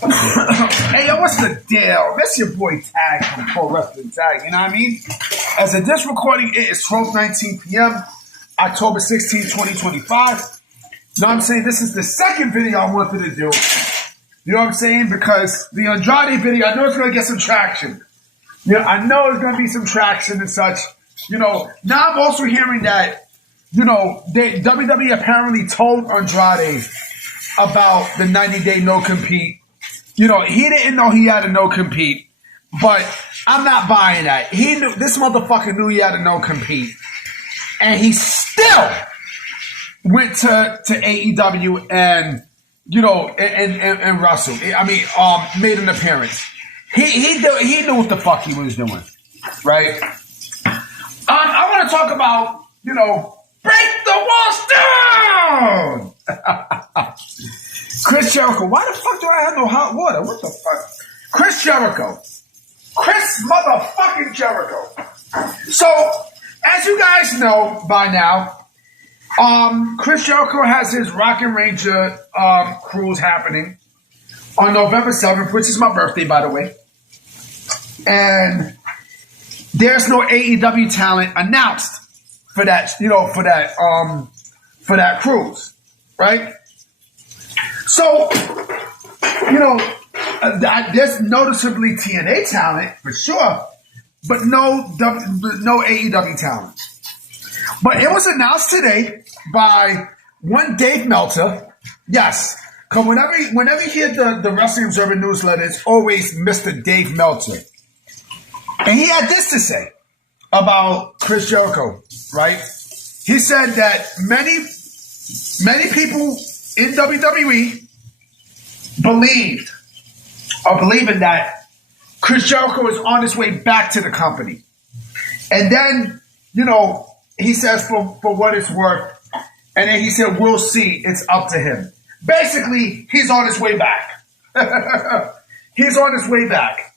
Hey, yo, what's the deal? This your boy Tag from Pro Wrestling Tag, you know what I mean? As of this recording, it is 12:19 p.m., October 16, 2025. You know what I'm saying? This is the second video I wanted to do. You know what I'm saying? Because the Andrade video, I know it's going to get some traction. You know, I know there's going to be some traction and such. You know, now I'm also hearing that, you know, WWE apparently told Andrade about the 90-day no-compete. You know, he didn't know he had a no-compete, but I'm not buying that. He knew, this motherfucker knew he had a no-compete, and he still went to AEW and, you know, and wrestled. I mean, made an appearance. He knew what the fuck he was doing, right? I want to talk about, you know, break the walls down! Chris Jericho. Why the fuck do I have no hot water? What the fuck? Chris Jericho. Chris motherfucking Jericho. So, as you guys know by now, Chris Jericho has his Rockin' Ranger cruise happening on November 7th, which is my birthday, by the way. And there's no AEW talent announced for that, you know, for that cruise, right? So, you know, there's noticeably TNA talent for sure, but no AEW talent. But it was announced today by one Dave Meltzer. Yes, because whenever you hear the Wrestling Observer newsletter, it's always Mr. Dave Meltzer. And he had this to say about Chris Jericho, right? He said that many people in WWE believing that Chris Jericho is on his way back to the company. And then, you know, he says for what it's worth, and then he said, we'll see, it's up to him. Basically, he's on his way back. He's on his way back.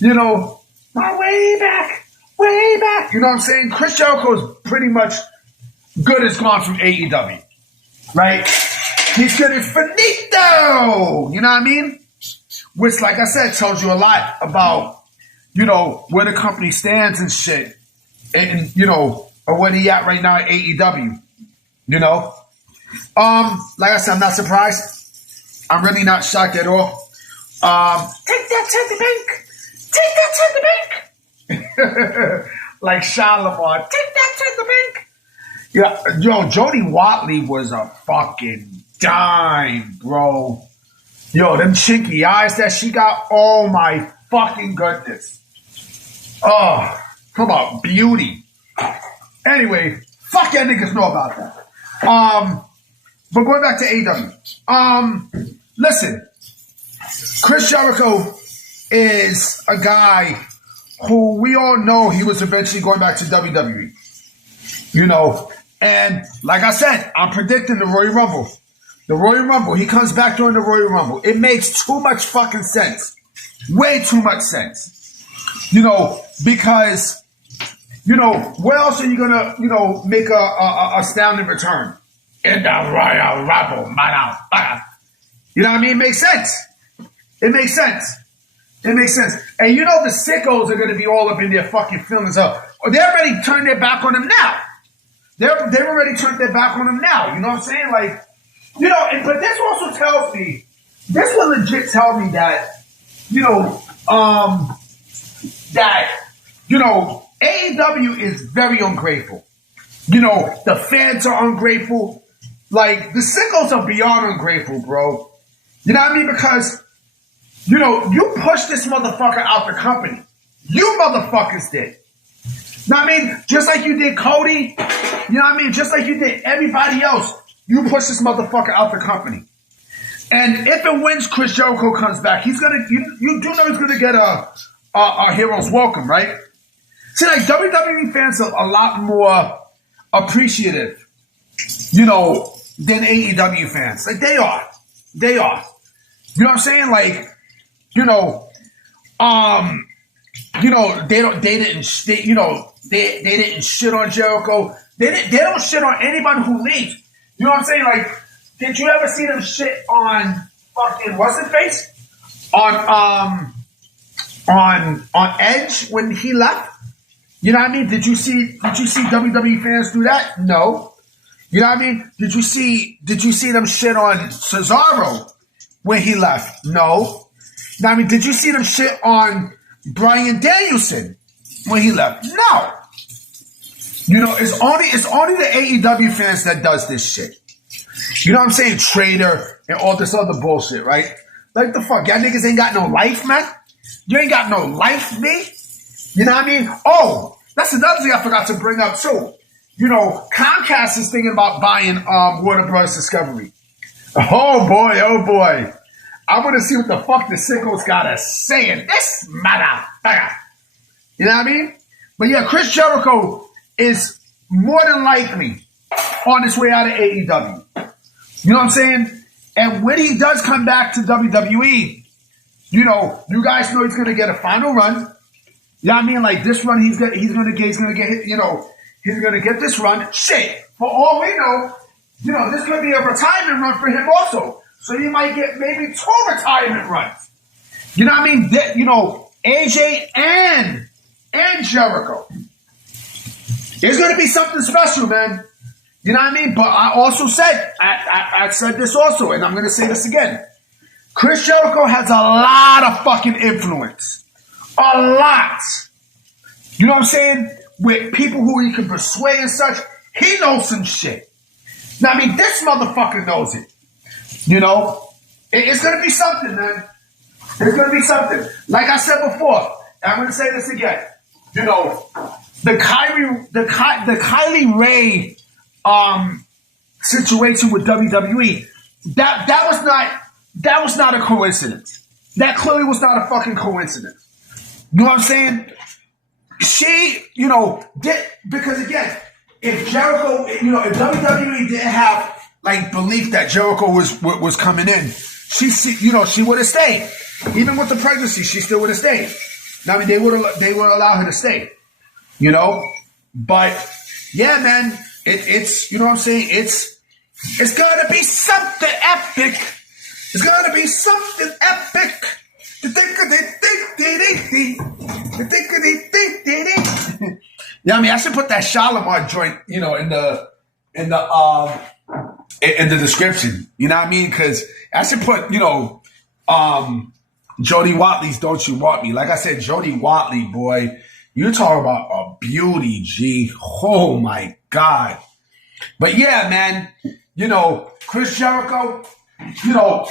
You know, my way back, way back. You know what I'm saying? Chris Jericho is pretty much good as gone from AEW, right? He's good as finito. You know what I mean? Which, like I said, tells you a lot about, you know, where the company stands and shit. And you know, or where he at right now at AEW. You know? Like I said, I'm not surprised. I'm really not shocked at all. Take that to the bank. Take that to the bank. Like Shalimar. Take that to the bank. Yeah, yo, Jody Watley was a fucking dime, bro. Yo, them chinky eyes that she got, oh my fucking goodness. Oh, come on, beauty. Anyway, fuck that niggas know about that. But going back to AEW. Listen, Chris Jericho is a guy who we all know he was eventually going back to WWE. You know, and like I said, I'm predicting the Royal Rumble. The Royal Rumble, he comes back during the Royal Rumble. It makes too much fucking sense. Way too much sense. You know, because, you know, where else are you going to, you know, make a astounding return? In the Royal Rumble, motherfucker. You know what I mean? It makes sense. It makes sense. It makes sense. And you know the sickos are going to be all up in their fucking feelings of, they already turned their back on him now. They've already turned their back on him now. You know what I'm saying? Like, you know, but this also tells me, this will legit tell me that, you know, AEW is very ungrateful. You know, the fans are ungrateful. Like, the sickos are beyond ungrateful, bro. You know what I mean? Because, you know, you pushed this motherfucker out the company. You motherfuckers did. You know what I mean? Just like you did Cody. You know what I mean? Just like you did everybody else. You push this motherfucker out the company. And if and when Chris Jericho comes back, he's gonna, you do know he's gonna get a hero's welcome, right? See, like, WWE fans are a lot more appreciative, you know, than AEW fans. Like, they are. They are. You know what I'm saying? Like, you know, they didn't shit on Jericho. They don't shit on anybody who leaves. You know what I'm saying? Like, did you ever see them shit on fucking what's his face? on Edge when he left. You know what I mean? Did you see WWE fans do that? No. You know what I mean? Did you see them shit on Cesaro when he left? No. You know what I mean? Did you see them shit on Bryan Danielson when he left? No. You know, it's only the AEW fans that does this shit. You know what I'm saying? Trader and all this other bullshit, right? Like the fuck, y'all niggas ain't got no life, man. You ain't got no life, me. You know what I mean? Oh, that's another thing I forgot to bring up too. You know, Comcast is thinking about buying Warner Bros. Discovery. Oh boy. I want to see what the fuck the sickos got to say in this motherfucker. You know what I mean? But yeah, Chris Jericho is more than likely on his way out of AEW. You know what I'm saying? And when he does come back to WWE, you know, you guys know he's going to get a final run. You know what I mean? Like this run, he's gonna get, you know, he's gonna get this run. Shit, for all we know, you know, this could be a retirement run for him also. So he might get maybe 2 retirement runs. You know what I mean? You know, AJ and Jericho. It's gonna be something special, man. You know what I mean? But I also said, I said this also, and I'm gonna say this again. Chris Jericho has a lot of fucking influence. A lot. You know what I'm saying? With people who he can persuade and such. He knows some shit. Now, I mean, this motherfucker knows it. You know? It's going to be something, man. It's going to be something. Like I said before, and I'm going to say this again. You know, the Kylie Ray situation with WWE, that was not a coincidence. That clearly was not a fucking coincidence. You know what I'm saying? She, you know, because again, if Jericho, you know, if WWE didn't have like belief that Jericho was coming in, you know, she would have stayed. Even with the pregnancy, she still would have stayed. I mean, they would allow her to stay. You know, but yeah, man, it's you know what I'm saying? It's gonna be something epic. It's gonna be something epic. Yeah, I mean, I should put that Shalimar joint, you know, in the description. You know what I mean? Because I should put, you know, Jody Watley's "Don't You Want Me." Like I said, Jody Watley, boy, you're talking about a beauty, G. Oh my God! But yeah, man, you know, Chris Jericho, you know.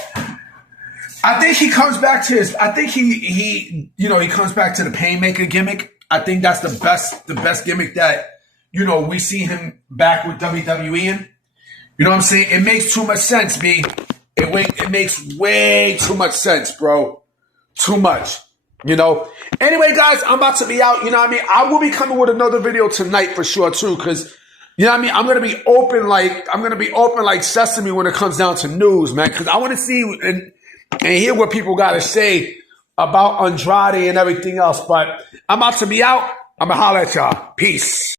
I think he comes back to his. I think he comes back to the Painmaker gimmick. I think that's the best gimmick that, you know, we see him back with WWE in. You know what I'm saying? It makes too much sense, B. It makes way too much sense, bro. Too much. You know. Anyway, guys, I'm about to be out. You know what I mean? I will be coming with another video tonight for sure too, because you know what I mean. I'm gonna be open like sesame when it comes down to news, man. Because I want to see and hear what people got to say about Andrade and everything else. But I'm about to be out. I'm going to holler at y'all. Peace.